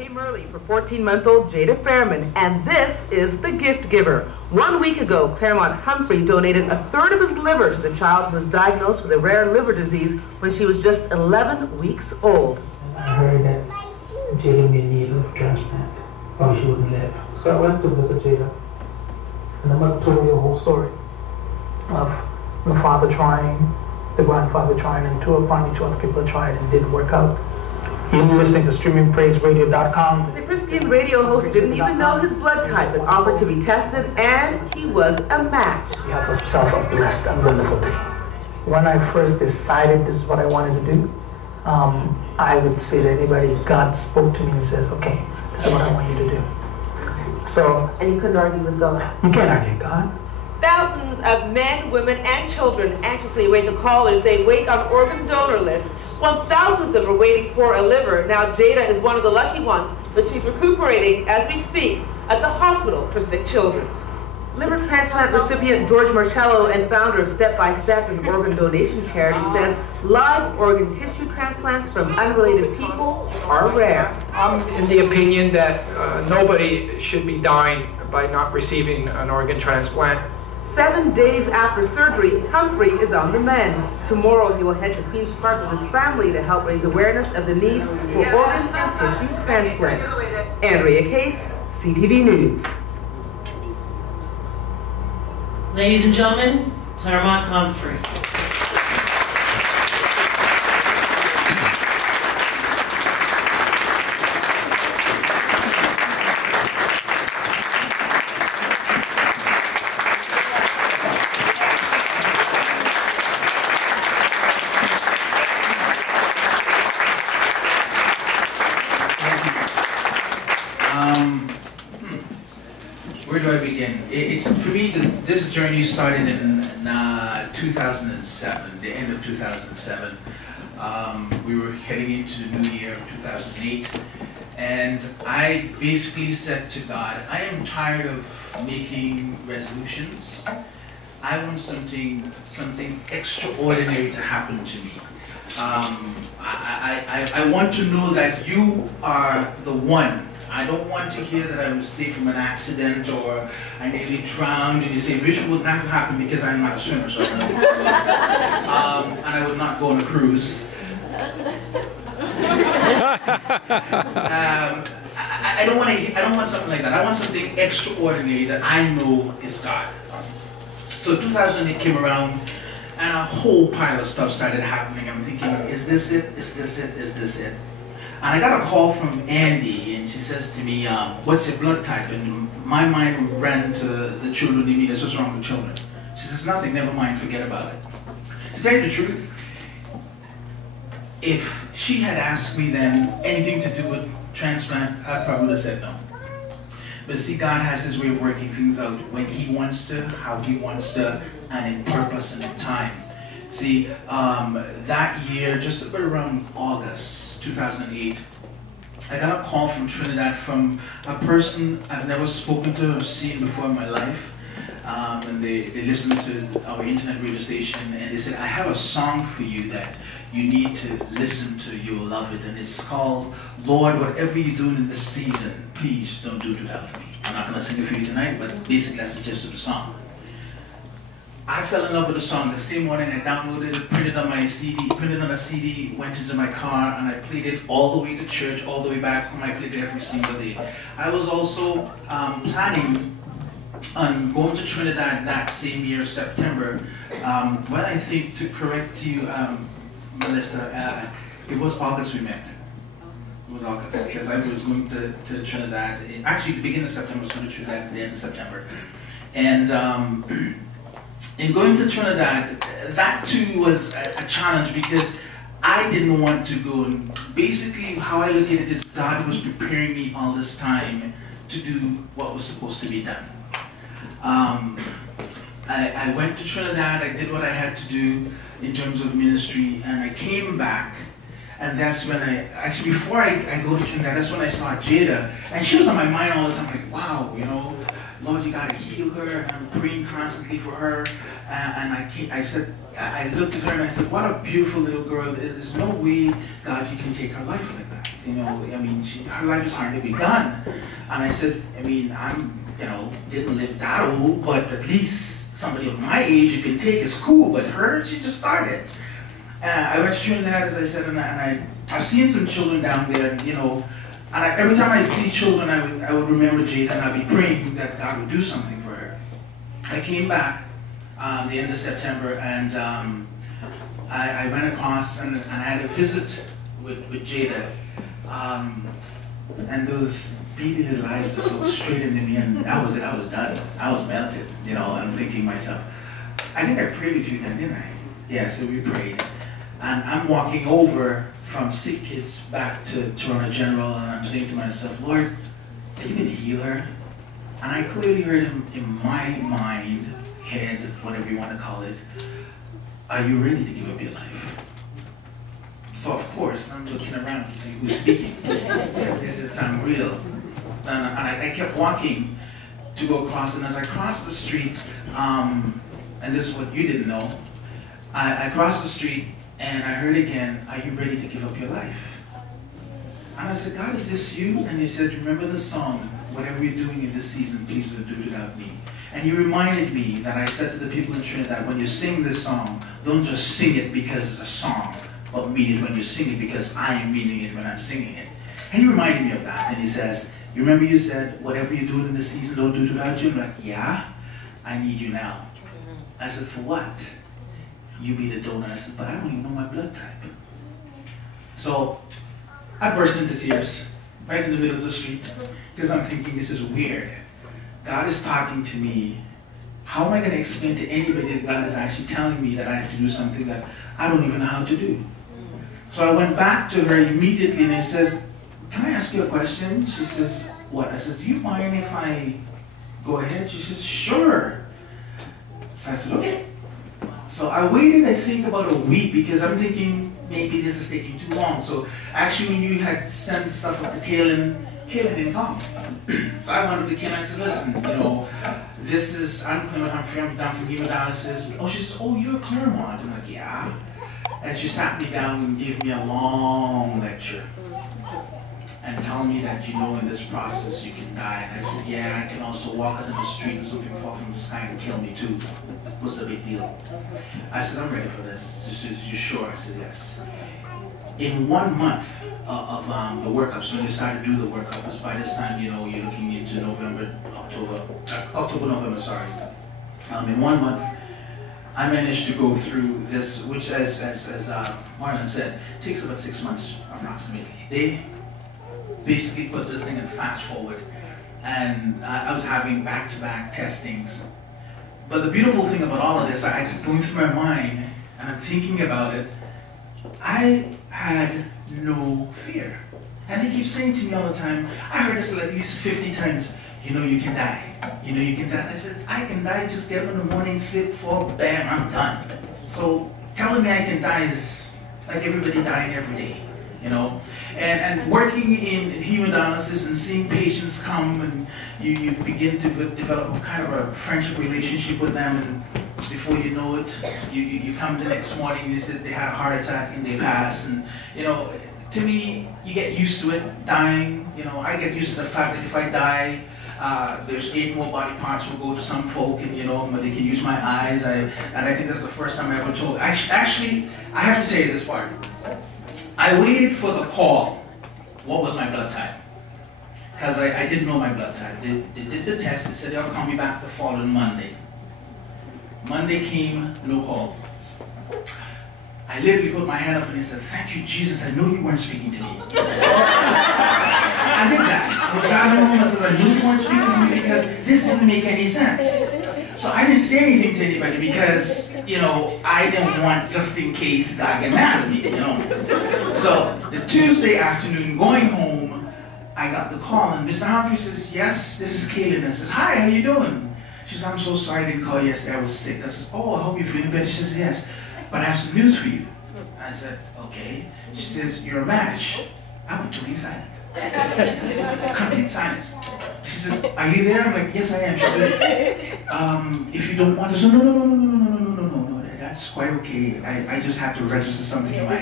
came early for 14-month-old Jada Fairman, and this is the gift giver. 1 week ago, Claremont Humphrey donated a third of his liver to the child who was diagnosed with a rare liver disease when she was just 11 weeks old. I heard that Jada may need a liver transplant or she wouldn't live. So I went to visit Jada, and the mother told me the whole story of the father trying, the grandfather trying, and two other people tried and didn't work out. You're listening to streamingpraiseradio.com. The Christian radio host didn't even know his blood type and offered to be tested, and he was a match. You have yourself a blessed and wonderful day. When I first decided this is what I wanted to do, I would say to anybody, God spoke to me and says, okay, this is what I want you to do. So, and you couldn't argue with God. You can't argue God. Thousands of men, women, and children anxiously await the call as they wait on organ donor lists. Well, thousands of them are waiting for a liver. Now, Jada is one of the lucky ones, but she's recuperating as we speak at the hospital for sick children. Liver transplant recipient George Marcello and founder of Step by Step, an organ donation charity, says live organ tissue transplants from unrelated people are rare. I'm in the opinion that nobody should be dying by not receiving an organ transplant. 7 days after surgery, Humphrey is on the mend. Tomorrow he will head to Queen's Park with his family to help raise awareness of the need for organ and tissue transplants. Andrea Case, CTV News. Ladies and gentlemen, Claremont Humphrey. Where do I begin? It's for me, this journey started in 2007, the end of 2007. We were heading into the new year of 2008, and I basically said to God, I am tired of making resolutions. I want something extraordinary to happen to me. I want to know that you are the one. I don't want to hear that I was saved from an accident or I nearly drowned, and you say, Richard, would not happen because I'm not a swimmer, so and I would not go on a cruise. I don't want something like that. I want something extraordinary that I know is God. So 2008 came around, and a whole pile of stuff started happening. I'm thinking, is this it? Is this it? Is this it? And I got a call from Andy, and she says to me, what's your blood type? And my mind ran to the children in me. That's what's wrong with children. She says, nothing, never mind, forget about it. To tell you the truth, if she had asked me then anything to do with transplant, I probably would have said no. But see, God has his way of working things out when he wants to, how he wants to, and in purpose and in time. See, that year, just about around August 2008, I got a call from Trinidad from a person I've never spoken to or seen before in my life. And they listened to our internet radio station, and they said, I have a song for you that you need to listen to, you'll love it. And it's called, Lord, whatever you're doing in this season, please don't do it without me. I'm not going to sing it for you tonight, but basically that's the gist of the song. I fell in love with the song. The same morning I downloaded it, printed on my CD, printed on a CD, went into my car, and I played it all the way to church, all the way back home. I played it every single day. I was also planning on going to Trinidad that same year, September. Well, I think, to correct you, Melissa, it was August we met. It was August, because I was going to Trinidad. Actually, the beginning of September, I was going to Trinidad at the end of September. And in going to Trinidad, that too was a challenge because I didn't want to go. And basically, how I look at it is God was preparing me all this time to do what was supposed to be done. I went to Trinidad, I did what I had to do in terms of ministry, and I came back. And that's when actually before I go to Trinidad, that's when I saw Jada. And she was on my mind all the time, like, wow, you know, Lord, you gotta heal her, and I'm praying constantly for her. And I looked at her and I said, what a beautiful little girl. There's no way, God, you can take her life like that. You know, I mean, her life is hardly begun. And I said, I mean, didn't live that old, but at least somebody of my age you can take is cool. But her, she just started. I went to Trinidad, as I said, and I've seen some children down there, you know, and every time I see children, I would remember Jada, and I'd be praying that God would do something for her. I came back the end of September, and I went across, and I had a visit with Jada, and those beady little eyes just looked straight into me, and that was it. I was done. I was melted, you know, and I'm thinking to myself, I think I prayed with you then, didn't I? Yeah, so we prayed. And I'm walking over from Sick Kids back to Toronto General, and I'm saying to myself, Lord, are you going to heal her? And I clearly heard him in my mind, head, whatever you want to call it, are you ready to give up your life? So of course, I'm looking around and saying, who's speaking? This is unreal. And I kept walking to go across, and as I crossed the street, and this is what you didn't know, I crossed the street, and I heard again, are you ready to give up your life? And I said, God, is this you? And he said, remember the song, whatever you're doing in this season, please don't do it without me. And he reminded me that I said to the people in Trinidad, when you sing this song, don't just sing it because it's a song, but mean it when you sing it because I am meaning it when I'm singing it. And he reminded me of that, and he says, you remember you said, whatever you're doing in this season, don't do it without you? I'm like, yeah, I need you now. I said, for what? You be the donor. I said, but I don't even know my blood type. So I burst into tears right in the middle of the street because I'm thinking this is weird. God is talking to me. How am I going to explain to anybody that God is actually telling me that I have to do something that I don't even know how to do? So I went back to her immediately and I says, can I ask you a question? She says, what? I said, do you mind if I go ahead? She says, sure. So I said, okay. So I waited, I think, about a week because I'm thinking maybe this is taking too long. So actually when you had sent stuff up to Kaylin didn't come. So I went up to Kaylin and said, listen, you know, I'm Clement Humphrey, I'm down from hemodialysis. Oh, she says, oh, you're CLAIRMONT. I'm like, yeah. And she sat me down and gave me a long lecture and telling me that, you know, in this process you can die. And I said, yeah, I can also walk out in the street and something fall from the sky and kill me too. What's the big deal? I said, I'm ready for this. She said, you sure? I said, yes. In 1 month of the workups, when you started to do the workups, by this time, you know, you're looking into October, November, sorry. In 1 month, I managed to go through this, which as Marlon said, takes about 6 months approximately. They basically put this thing in fast forward, and I was having back-to-back testings. But the beautiful thing about all of this, I keep going through my mind, and I'm thinking about it, I had no fear. And they keep saying to me all the time, I heard this at least 50 times, you know you can die. You know you can die. I said, I can die, just get up in the morning, sleep, fall, bam, I'm done. So telling me I can die is like everybody dying every day, you know. And working in hemodialysis and seeing patients come, and you begin to develop kind of a friendship relationship with them, and before you know it, you come the next morning and they said they had a heart attack and they pass, and you know, to me, you get used to it, dying. You know, I get used to the fact that if I die, there's 8 more body parts will go to some folk, and you know, they can use my eyes. And I think that's the first time I ever told. Actually, I have to tell you this part. I waited for the call. What was my blood type? Because I didn't know my blood type. They did the test. They said they'll call me back the following Monday. Monday came, no call. I literally put my hand up and I said, thank you, Jesus, I knew you weren't speaking to me. I did that. I was driving home, I said, I knew you weren't speaking to me because this didn't make any sense. So I didn't say anything to anybody because, you know, I didn't want, just in case, God get mad at me, you know. So the Tuesday afternoon, going home, I got the call and Mr. Humphrey says, yes, this is Kaylin. I says, hi, how you doing? She says, I'm so sorry I didn't call yesterday, I was sick. I says, oh, I hope you're feeling better. She says, yes, but I have some news for you. I said, okay. She says, you're a match. I went totally silent. Complete silence. She says, are you there? I'm like, yes, I am. She says, if you don't want to, so no, that's quite okay. I just have to register something in my